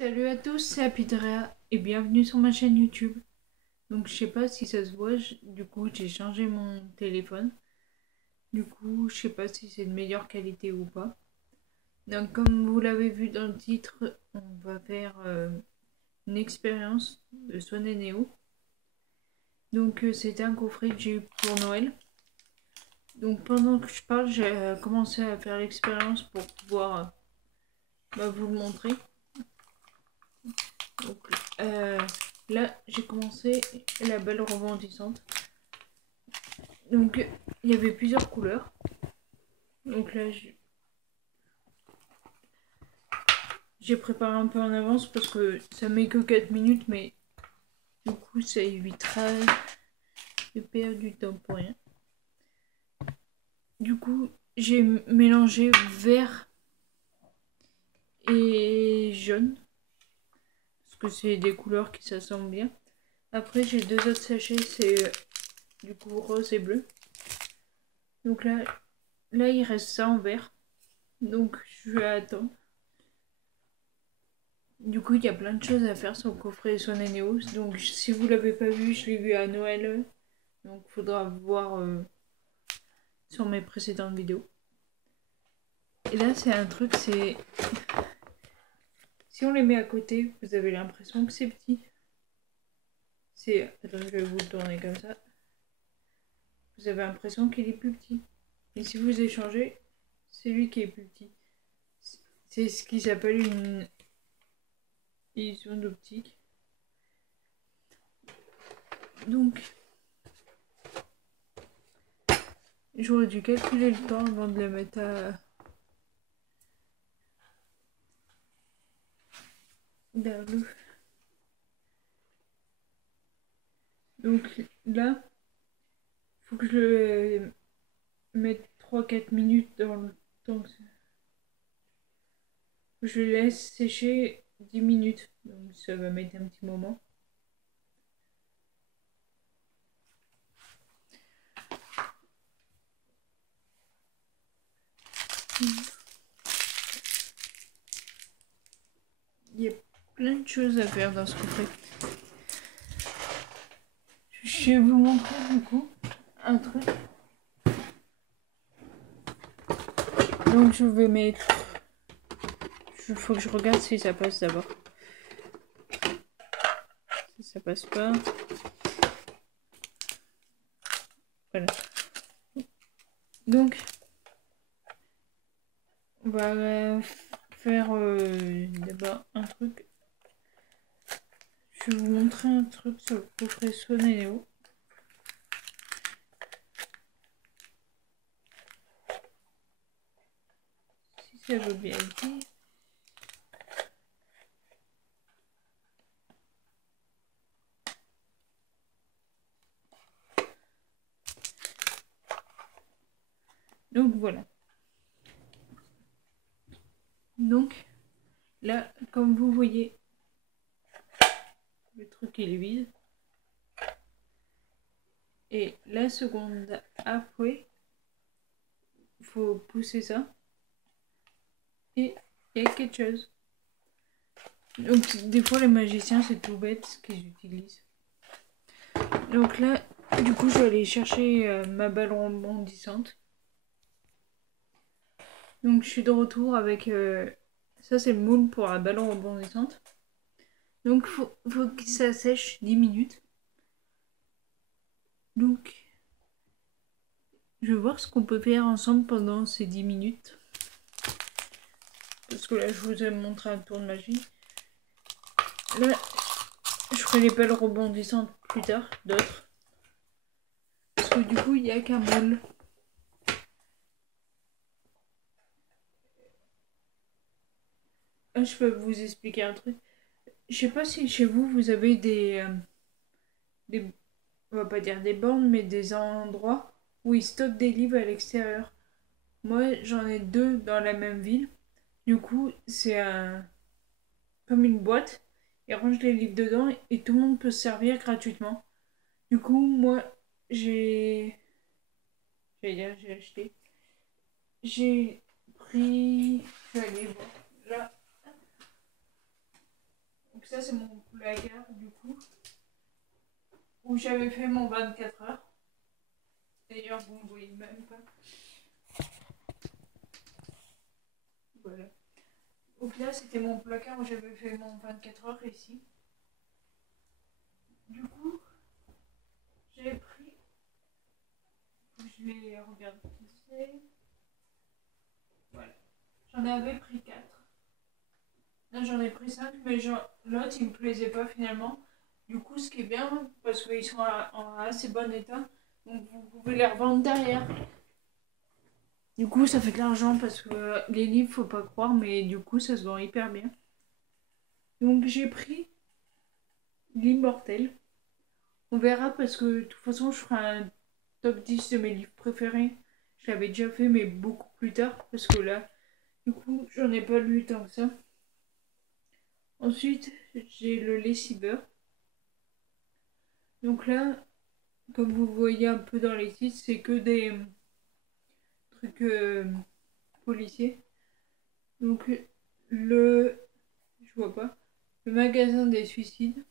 Salut à tous, c'est Apidrea et bienvenue sur ma chaîne YouTube. Donc je sais pas si ça se voit, du coup j'ai changé mon téléphone. Du coup je sais pas si c'est de meilleure qualité ou pas. Donc comme vous l'avez vu dans le titre, on va faire une expérience de Swan et Neo. Donc c'était un coffret que j'ai eu pour Noël. Donc pendant que je parle, j'ai commencé à faire l'expérience pour pouvoir vous le montrer. Donc, là, j'ai commencé la balle rebondissante. Donc, il y avait plusieurs couleurs. Donc là, j'ai préparé un peu en avance parce que ça met que 4 minutes, mais du coup, ça évitera de perdre du temps pour rien. Du coup, j'ai mélangé vert et jaune parce que c'est des couleurs qui s'assemblent bien. Après, j'ai deux autres sachets, c'est du coup rose et bleu. Donc là, il reste ça en vert. Donc, je vais attendre. Du coup, il y a plein de choses à faire sur le coffret Swan et Neo. Donc, si vous l'avez pas vu, je l'ai vu à Noël. Donc, il faudra voir sur mes précédentes vidéos. Et là, c'est un truc, c'est... Si on les met à côté, vous avez l'impression que c'est petit. C'est... Attends, je vais vous le tourner comme ça. Vous avez l'impression qu'il est plus petit. Et si vous échangez, c'est lui qui est plus petit. C'est ce qui s'appelle une illusion d'optique. Donc, j'aurais dû calculer le temps avant de les mettre à... Donc là, il faut que je le mette 3-4 minutes dans le temps. Je le laisse sécher 10 minutes. Donc ça va mettre un petit moment. Il y a plein de choses à faire dans ce coffret. Je vais vous montrer du coup un truc. Donc je vais mettre... Il faut que je regarde si ça passe d'abord. Si ça passe pas... Voilà. Donc, on va faire d'abord un truc. Je vais vous montrer un truc sur le coffret Swan et Neo. Si ça veut bien dire. Donc voilà. Donc là, comme vous voyez, le truc il est vide. Et la seconde après, il faut pousser ça. Et il y a quelque chose. Donc des fois les magiciens c'est tout bête ce qu'ils utilisent. Donc là, du coup je vais aller chercher ma balle rebondissante. Donc je suis de retour avec... ça c'est le moule pour la balle rebondissante. Donc faut que ça sèche 10 minutes. Donc je vais voir ce qu'on peut faire ensemble pendant ces 10 minutes. Parce que là je vous ai montré un tour de magie. Là je ferai les balles rebondissantes plus tard, d'autres. Parce que du coup il n'y a qu'un moule. Je peux vous expliquer un truc. Je sais pas si chez vous, vous avez on va pas dire des bornes, mais des endroits où ils stockent des livres à l'extérieur. Moi, j'en ai deux dans la même ville. Du coup, c'est comme une boîte. Ils rangent les livres dedans et tout le monde peut se servir gratuitement. Du coup, moi, j'ai... j'ai acheté. J'ai pris... Je vais aller voir. Là. Donc ça c'est mon placard du coup, où j'avais fait mon 24 heures. D'ailleurs vous ne voyez même pas. Voilà. Donc là c'était mon placard où j'avais fait mon 24 heures ici. Du coup, j'ai pris, je les regarde qui c'est. Voilà. J'en avais pris 4. Là j'en ai pris 5, mais l'autre il me plaisait pas finalement. Du coup, ce qui est bien, parce qu'ils sont en assez bon état, donc vous pouvez les revendre derrière. Du coup, ça fait de l'argent parce que les livres, faut pas croire, mais du coup, ça se vend hyper bien. Donc, j'ai pris l'Immortel. On verra parce que de toute façon, je ferai un top 10 de mes livres préférés. Je l'avais déjà fait, mais beaucoup plus tard parce que là, du coup, j'en ai pas lu tant que ça. Ensuite, j'ai le lessiveur. Donc là, comme vous voyez un peu dans les titres, c'est que des trucs policiers. Donc je vois pas, le magasin des suicides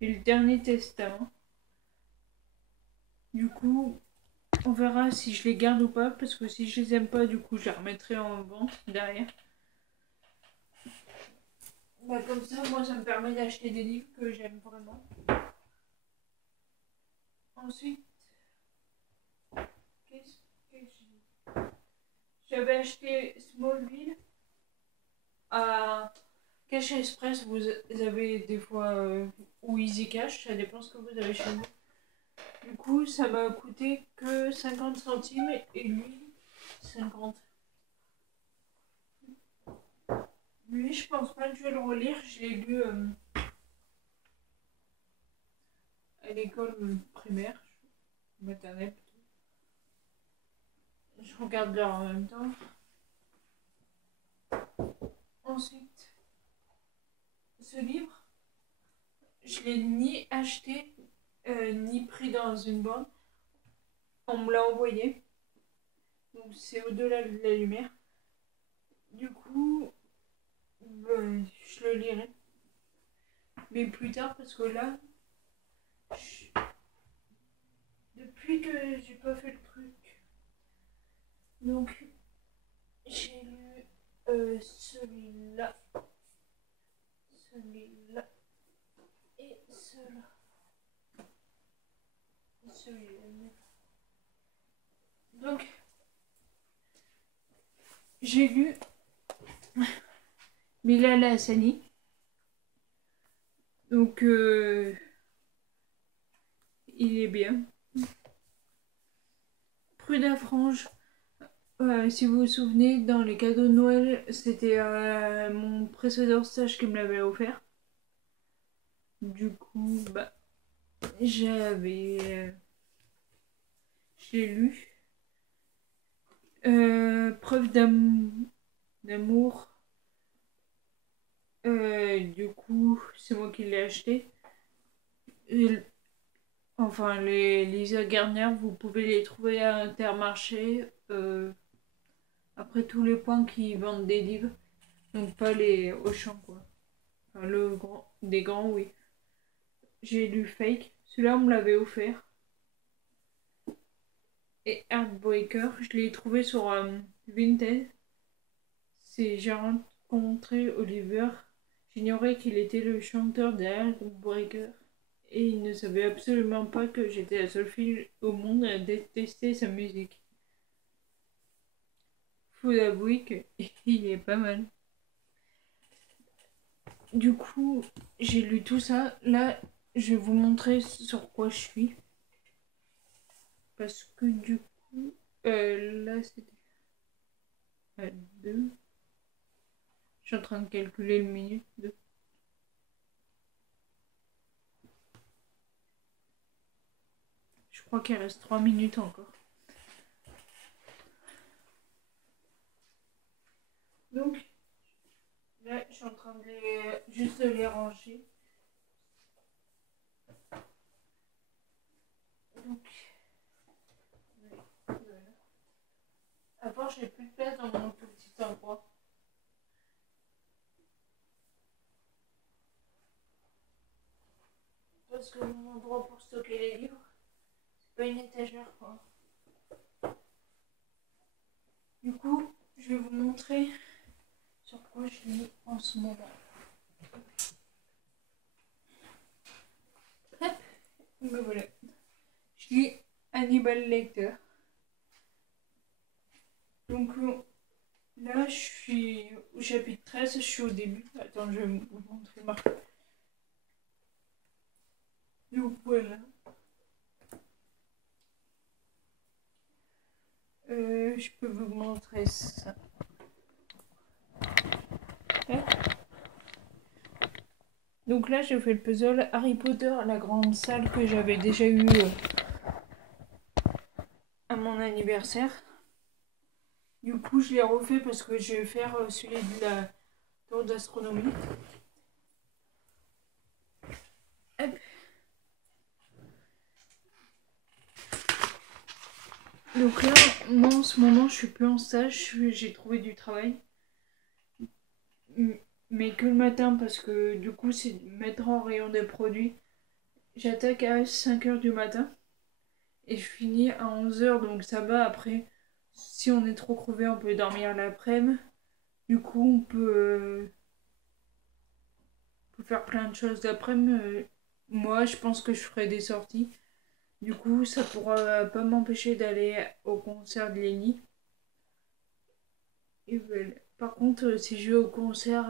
et le dernier testament. Du coup, on verra si je les garde ou pas, parce que si je les aime pas, du coup, je les remettrai en vente derrière. Bah, comme ça, moi, ça me permet d'acheter des livres que j'aime vraiment. Ensuite, qu'est-ce que j'avais acheté Smallville à Cash Express. Vous avez des fois ou Easy Cash, ça dépend ce que vous avez chez vous. Du coup, ça m'a coûté que 50 centimes et lui, 50. Lui, je pense pas que je vais le relire. Je l'ai lu à l'école primaire, maternelle plutôt. Je regarde l'heure en même temps. Ensuite, ce livre, je l'ai ni acheté, ni pris dans une borne. On me l'a envoyé. Donc c'est au-delà de la lumière. Du coup, je le lirai. Mais plus tard, parce que là, depuis que j'ai pas fait le truc, donc j'ai lu celui-là, celui-là et celui-là. Celui-là. Donc, j'ai lu Bilal Hassani. Donc, il est bien. Prudafranche, si vous vous souvenez, dans les cadeaux de Noël, c'était mon précédent stage qui me l'avait offert. Du coup, bah, j'ai lu. Preuve d'amour. Du coup, c'est moi qui l'ai acheté. Enfin, les Lisa Garnier, vous pouvez les trouver à Intermarché. Après tous les points qui vendent des livres. Donc pas les Auchan, quoi. Enfin, des grands, oui. J'ai lu Fake. Celui-là, on me l'avait offert. Et Heartbreaker, je l'ai trouvé sur Vinted. J'ai rencontré Oliver. J'ignorais qu'il était le chanteur de Heartbreaker. Et il ne savait absolument pas que j'étais la seule fille au monde à détester sa musique. Faut avouer qu'il est pas mal. Du coup, j'ai lu tout ça. Là, je vais vous montrer sur quoi je suis. Parce que du coup, là, c'était à 2. Je suis en train de calculer le minute. Je crois qu'il reste 3 minutes encore. Donc, là, je suis en train de juste de les ranger. Donc, voilà. Avant, j'ai plus de place dans mon tout petit endroit. parce que mon endroit pour stocker les livres, c'est pas une étagère quoi. Du coup, je vais vous montrer sur quoi je lis en ce moment. Hop, ben voilà. Je lis Hannibal Lecter. Donc là, je suis au chapitre 13, je suis au début. Attends, je vais vous montrer ma. Donc voilà. Je peux vous montrer ça. Donc là, j'ai fait le puzzle Harry Potter, la grande salle que j'avais déjà eu à mon anniversaire. Du coup, je l'ai refait parce que je vais faire celui de la tour d'astronomie. Hop. Donc là, moi en ce moment, je suis plus en stage, j'ai trouvé du travail. Mais que le matin parce que du coup, c'est mettre en rayon des produits. J'attaque à 5h du matin et je finis à 11h, donc ça va. Après, si on est trop crevé, on peut dormir l'après-midi. Du coup, on peut faire plein de choses d'après-midi. Moi, je pense que je ferai des sorties. Du coup, ça pourra pas m'empêcher d'aller au concert de Lenny. Et voilà. Par contre, si je vais au concert,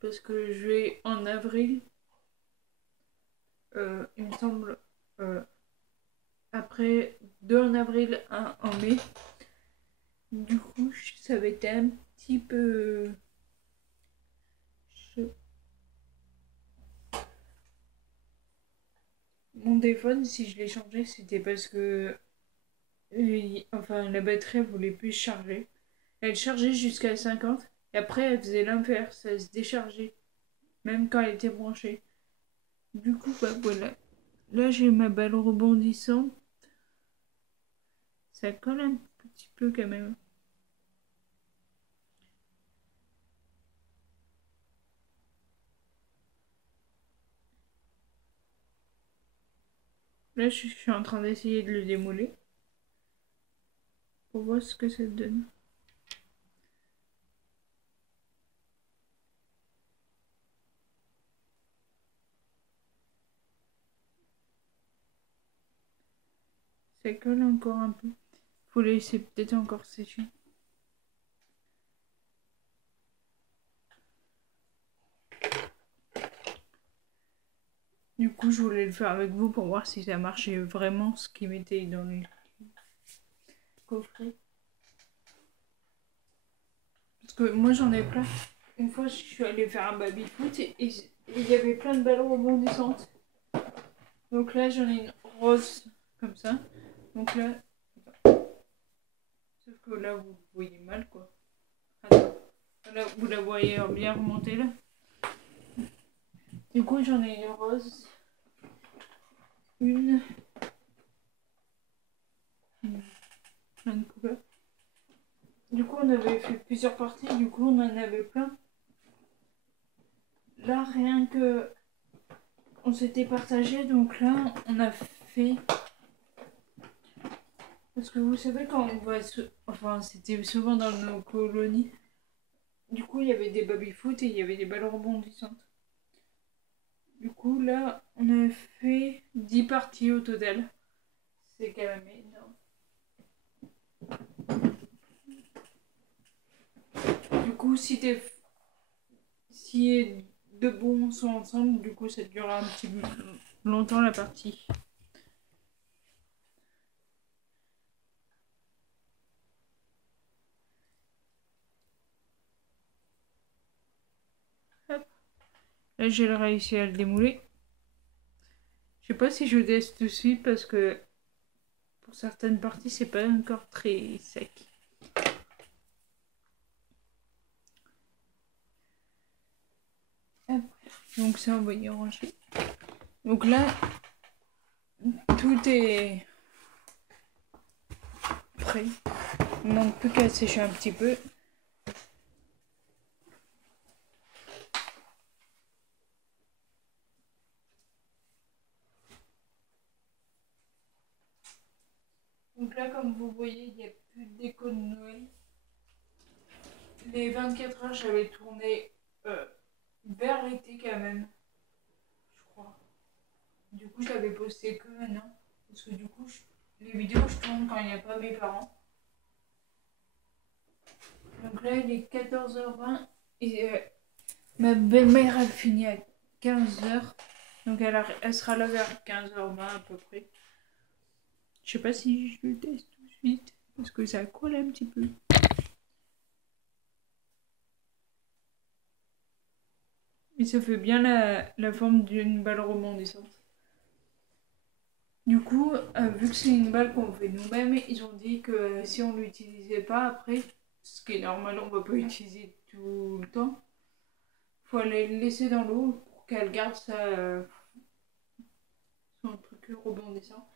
parce que je vais en avril, il me semble, après 2 en avril, 1 en mai. Du coup, ça va être un petit peu. Mon téléphone, si je l'ai changé, c'était parce que. Enfin, la batterie, elle voulait plus charger. Elle chargeait jusqu'à 50. Et après, elle faisait l'inverse. Elle se déchargeait. Même quand elle était branchée. Du coup, bah voilà. Là, j'ai ma balle rebondissante. Ça colle un petit peu quand même. Là, je suis en train d'essayer de le démouler. Pour voir ce que ça donne. Ça colle encore un peu. Faut laisser peut-être encore sécher. Du coup, je voulais le faire avec vous pour voir si ça marchait vraiment ce qu'ils mettaient dans le coffret. Parce que moi, j'en ai plein. Une fois, je suis allée faire un baby-foot et il y avait plein de balles rebondissantes. Donc là, j'en ai une rose comme ça. Donc là, sauf que là, vous voyez mal quoi. Attends. Là, vous la voyez bien remonter là. Du coup, j'en ai une rose. Une. Plein de couleurs. Du coup, on avait fait plusieurs parties. Du coup, on en avait plein. Là, rien que. On s'était partagé. Donc là, on a fait. Parce que vous savez, quand on va. Enfin, c'était souvent dans nos colonies. Du coup, il y avait des baby-foot et il y avait des balles rebondissantes. Du coup, là, on a fait 10 parties au total. C'est quand même énorme. Du coup, si deux bons sont ensemble, du coup, ça durera un petit peu longtemps la partie. Hop. Là, j'ai réussi à le démouler. Je sais pas si je teste tout de suite parce que pour certaines parties, c'est pas encore très sec. Hop. Donc ça, on va y ranger. Donc là, tout est prêt. Il manque plus qu'à sécher un petit peu. Donc là, comme vous voyez, il n'y a plus de déco de Noël. Les 24 heures, j'avais tourné vers l'été quand même, je crois. Du coup, je l'avais posté que maintenant. Parce que du coup, les vidéos, je tourne quand il n'y a pas mes parents. Donc là, il est 14h20 et ma belle-mère, elle finit à 15h. Donc elle sera là vers 15h20 à peu près. Je sais pas si je le teste tout de suite parce que ça colle un petit peu. Et ça fait bien la forme d'une balle rebondissante. Du coup, vu que c'est une balle qu'on fait nous-mêmes, ils ont dit que si on l'utilisait pas après, ce qui est normal, on va pas l'utiliser tout le temps, faut aller le laisser dans l'eau pour qu'elle garde son truc rebondissant.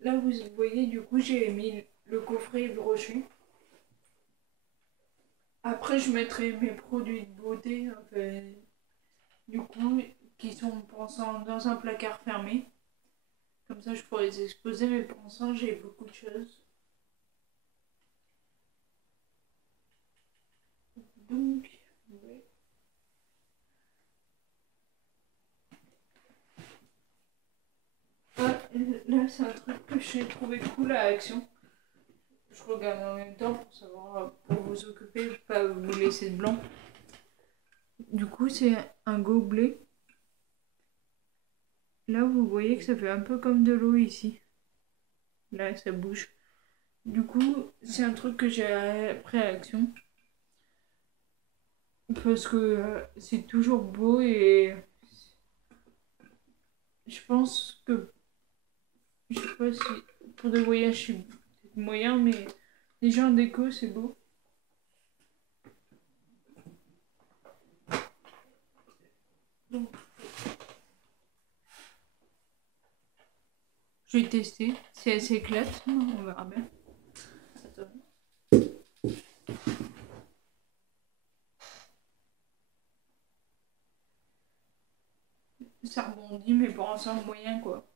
Là, vous voyez, du coup, j'ai mis le coffret brochu. Après, je mettrai mes produits de beauté, enfin, du coup, qui sont pensant dans un placard fermé. Comme ça, je pourrais les exposer, mais pour l'instant, j'ai beaucoup de choses. Donc, ouais. Ah, là, c'est un truc que j'ai trouvé cool à Action. Je regarde en même temps pour savoir, pour vous occuper, pas vous laisser de blanc. Du coup, c'est un gobelet. Là, vous voyez que ça fait un peu comme de l'eau ici. Là, ça bouge. Du coup, c'est un truc que j'ai appris à Action. Parce que c'est toujours beau et je pense que, je sais pas si pour des voyages, je suis peut-être moyen, mais déjà en déco, c'est beau. Donc, je vais tester. Si elle s'éclate, on verra bien. Attends. Ça rebondit, mais pour l'instant, moyen quoi.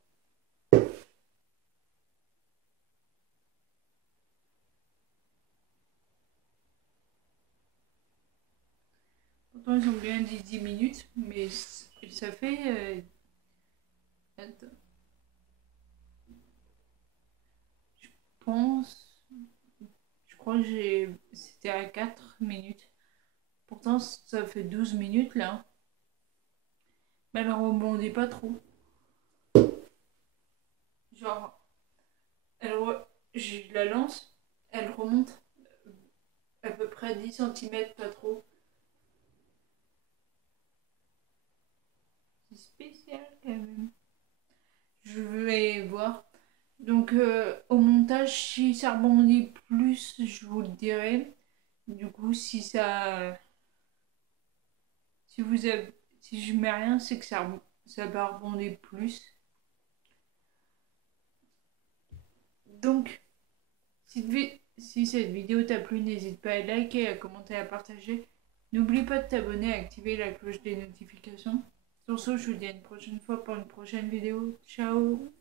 Pourtant, ils ont bien dit 10 minutes, mais ça fait. Attends. Je pense. Je crois que c'était à 4 minutes. Pourtant, ça fait 12 minutes là. Mais elle rebondit pas trop. Genre, je la lance, elle remonte à peu près 10 cm, pas trop. C'est spécial quand même. Je vais voir. Donc au montage, si ça rebondit plus, je vous le dirai. Du coup, si je mets rien, c'est que ça va rebondir plus. Donc, si cette vidéo t'a plu, n'hésite pas à liker, à commenter, à partager. N'oublie pas de t'abonner et activer la cloche des notifications. Sur ce, je vous dis à une prochaine fois pour une prochaine vidéo. Ciao!